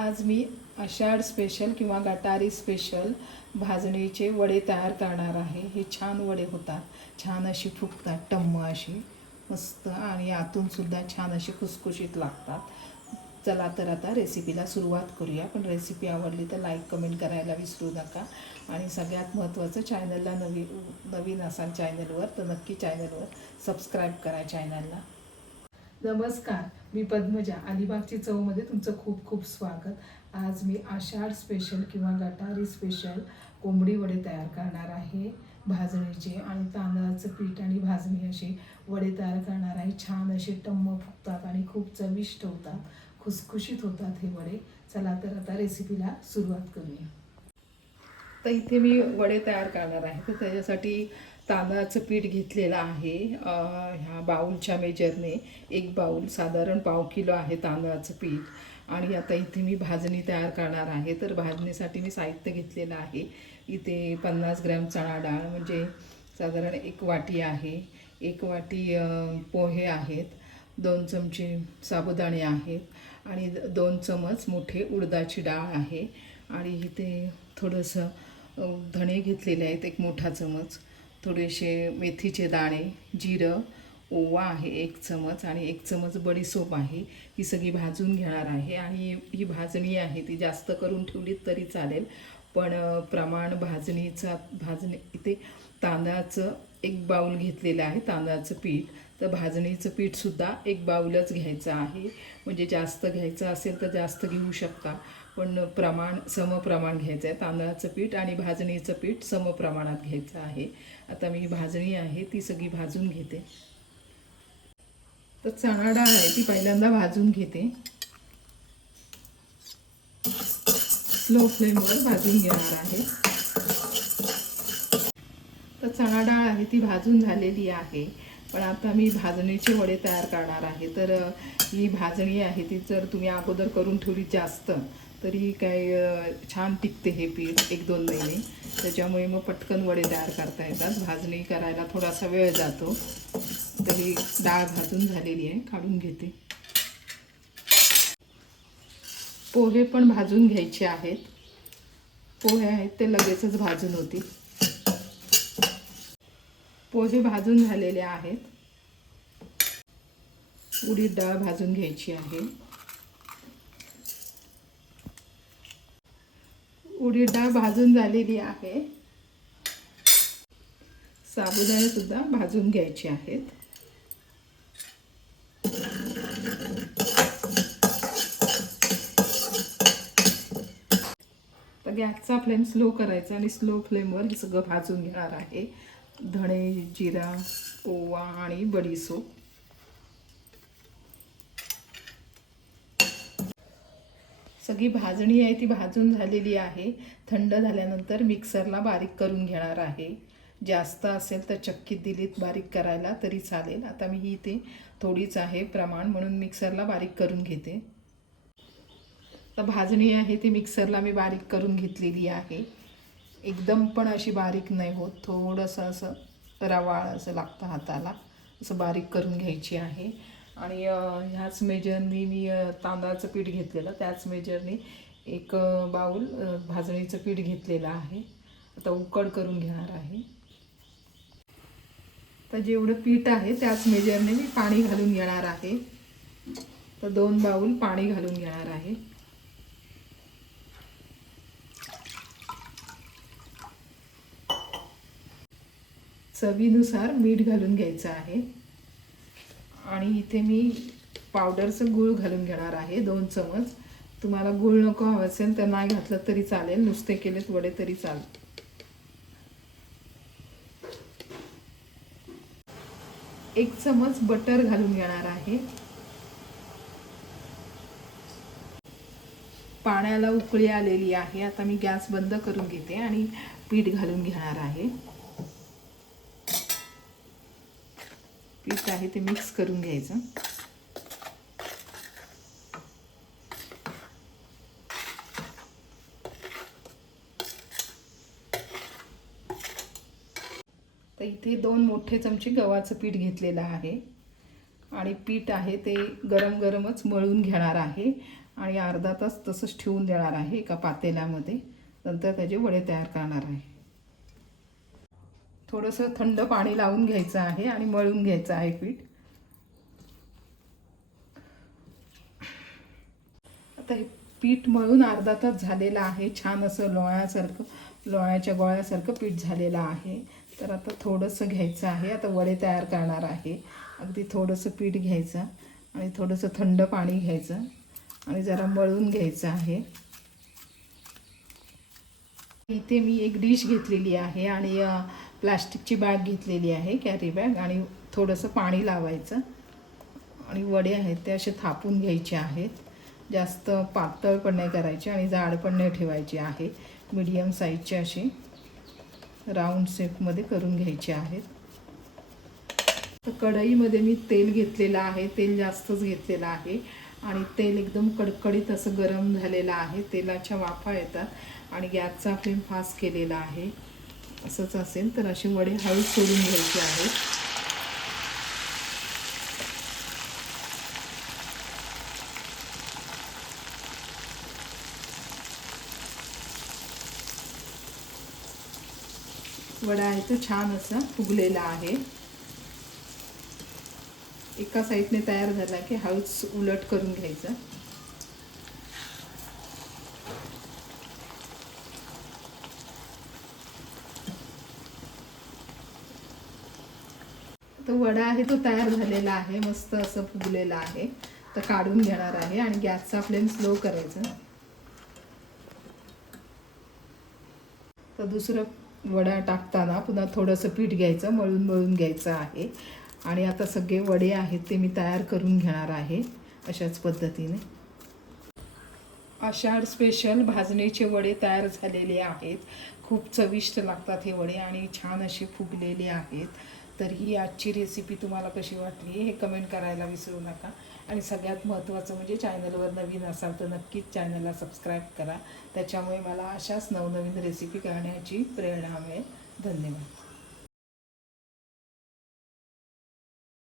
आज मी आषाढ स्पेशल किंवा गटारी स्पेशल भाजणीचे वडे तयार करणार आहे. हे छान वडे होतात. छान अशी फुगतात टम्म अशी मस्त. आणि आतूनसुद्धा छान अशी खुसखुशीत लागतात. चला तर आता रेसिपीला सुरुवात करूया. पण रेसिपी आवडली तर लाईक कमेंट करायला विसरू नका. आणि सगळ्यात महत्त्वाचं चॅनलला नवी नवीन असाल चॅनलवर तर नक्की चॅनलवर सबस्क्राईब करा चॅनलला नमस्कार मी पद्मजा. अलिबागची चवमध्ये तुमचं खूप खूप स्वागत. आज मी आषाढ स्पेशल किंवा गटारी स्पेशल कोंबडी वडे तयार करणार आहे. भाजणीचे आणि तांदळाचं पीठ आणि भाजणी असे वडे तयार करणार आहे. छान असे टम्म फुगतात आणि खूप चविष्ट होतात. खुसखुशीत होतात हे वडे. चला तर आता रेसिपीला सुरुवात करूया. तर इथे मी वडे तयार करणार आहे. तर त्याच्यासाठी तांदळाचं पीठ घेतलेलं आहे. ह्या बाऊलच्या मेजरने एक बाऊल साधारण पाव किलो आहे तांदळाचं पीठ. आणि आता इथे मी भाजणी तयार करणार आहे. तर भाजणीसाठी मी साहित्य घेतलेलं आहे. इथे पन्नास ग्रॅम चणा डाळ म्हणजे साधारण एक वाटी आहे. एक वाटी पोहे आहेत. दोन चमचे साबुदाणे आहेत. आणि दोन चमच मोठे उडदाची डाळ आहे. आणि इथे थोडंसं धणे घेतलेले आहेत एक मोठा चमच. थोडेसे मेथीचे दाणे जिरं ओवा आहे एक चमच आणि एक चमच बडीसोप आहे. ही सगळी भाजून घेणार आहे आणि ही भाजणी आहे ती जास्त करून ठेवलीत तरी चालेल. पण प्रमाण भाजणीचा भाजणी इथे तांदळाचं एक बाऊल घेतलेलं आहे तांदळाचं पीठ. तर भाजणीचं पीठसुद्धा एक बाऊलच घ्यायचं आहे. म्हणजे जास्त घ्यायचं असेल तर जास्त घेऊ शकता. पण प्रमाण समप्रमाण घ्यायचं आहे तांदळाचं पीठ आणि भाजणीचं पीठ समप्रमाणात घ्यायचं आहे. आता मी भाजणी आहे ती सगळी भाजून घेते. तर चणा डाळ आहे ती पहिल्यांदा भाजून घेते. स्लो फ्लेमवर भाजून घेणार आहे. तर चणा डाळ आहे ती भाजून झालेली आहे. पण आता मी भाजणीचे वडे तयार करणार आहे. तर ही भाजणी आहे ती जर तुम्ही अगोदर करून ठेवली जास्त तरी काय छान टिकते हे पीठ एक दोन महिने. त्याच्यामुळे मग पटकन वडे तयार करता येतात. भाजणी करायला थोडासा वेळ जातो. तरी डाळ भाजून झालेली आहे. काढून घेते. पोहे पण भाजून घ्यायचे आहेत. पोहे आहेत ते लगेचच भाजून होतील. पोहे भाजून झालेले आहेत. उडीद डाळ भाजून घ्यायची आहे. उडीद डाळ भाजून झालेली आहे. साबुदाणे सुद्धा भाजून घ्यायचे आहेत. तर गॅसचा फ्लेम स्लो करायचा आणि स्लो फ्लेमवर हे सगळं भाजून घेणार आहे. धणे जिरा ओवा आणि बडीसोप. सगळी भाजणी आहे ती भाजून झालेली आहे. थंड झाल्यानंतर मिक्सरला बारीक करून घेणार आहे. जास्त असेल तर चक्कीत दिलीत बारीक करायला तरी चालेल. आता मी ही ते थोडीच आहे प्रमाण म्हणून मिक्सरला बारीक करून घेते. तर भाजणी आहे ती मिक्सरला मी बारीक करून घेतलेली आहे. एकदम पण अशी बारीक नाही होत. थोडंसं असं रवाळ असं लागतं हाताला. असं बारीक करून घ्यायची आहे. आणि ह्याच मेजरनी मी तांदळाचं पीठ घेतलेलं. त्याच मेजरनी एक बाऊल भाजणीचं पीठ घेतलेलं आहे. आता उकड करून घेणार आहे. तर जेवढं पीठ आहे त्याच मेजरने मी पाणी घालून घेणार आहे. तर दोन बाऊल पाणी घालून घेणार आहे. चवीनुसार मीठ घालून घ्यायचं आहे. आणि इथे मी पावडरचं गूळ घालून घेणार आहे दोन चमच. तुम्हाला गूळ नको हवं असेल तर नाही घातलं तरी चालेल नुसते केलेत वडे तरी चाल एक चमच बटर घालून घेणार आहे. पाण्याला उकळी आलेली आहे आता मी गॅस बंद करून घेते आणि पीठ घालून घेणार आहे. पीठ आहे ते मिक्स करून घ्यायचं. तर इथे दोन मोठे चमचे गव्हाचं पीठ घेतलेलं आहे. आणि पीठ आहे ते गरम गरमच मळून घेणार आहे. आणि अर्धा तास तसंच ठेवून देणार आहे एका पातेल्यामध्ये. नंतर त्याचे वडे तयार करणार आहे. थोडंसं थंड पाणी लावून घ्यायचं आहे आणि मळून घ्यायचं आहे पीठ. आता हे पीठ मळून अर्धा तास झालेलं आहे. छान असं लोळ्यासारखं लोळ्याच्या गोळ्यासारखं पीठ झालेलं आहे. तर आता थोडंसं घ्यायचं आहे. आता वडे तयार करणार आहे. अगदी थोडंसं पीठ घ्यायचं आणि थोडंसं थंड पाणी घ्यायचं आणि जरा मळून घ्यायचं आहे. इथे मी एक डिश घेतलेली आहे आणि प्लास्टिकची बॅग घेतलेली आहे कॅरी बॅग आणि थोडंसं पाणी लावायचं. आणि वडे आहेत ते असे थापून घ्यायचे आहेत. जास्त पातळ पण नाही करायचे आणि जाड पण नाही ठेवायचे आहे. मीडियम साईजचे असे राऊंड शेपमध्ये करून घ्यायचे आहेत. तर कढईमध्ये मी तेल घेतलेलं आहे तेल जास्तच घेतलेलं आहे. आणि तेल एकदम कडकडीत असं गरम झालेलं आहे तेलाच्या वाफा येतात. आणि गॅसचा फ्लेम फास्ट केलेला आहे. असंच असेल तर असे वडे हळूच सोडून घ्यायचे आहेत वडा आहे तो छान असा फुगलेला आहे. एका साईडने तयार झाला की हळूच उलट करून घ्यायचं. तो वडा आहे तो तयार झालेला आहे मस्त असं फुगलेला आहे. तर काढून घेणार आहे आणि गॅसचा फ्लेम स्लो करायचा. तर दुसरं वडा टाकताना पुन्हा थोडंसं पीठ घ्यायचं मळून मळून घ्यायचं आहे. आणि आता सगळे वडे आहेत ते मी तयार करून घेणार आहे अशाच पद्धतीने. आषाढ स्पेशल भाजणीचे वडे तयार झालेले आहेत. खूप चविष्ट लागतात हे वडे आणि छान असे फुगलेले आहेत. तर ही आजची रेसिपी तुम्हाला कशी वाटली हे कमेंट करायला विसरू नका. आणि सगळ्यात महत्त्वाचं म्हणजे चॅनलवर नवीन असाल तर नक्कीच चॅनलला सबस्क्राईब करा. त्याच्यामुळे मला अशाच नवनवीन रेसिपी करण्याची प्रेरणा मिळेल. धन्यवाद.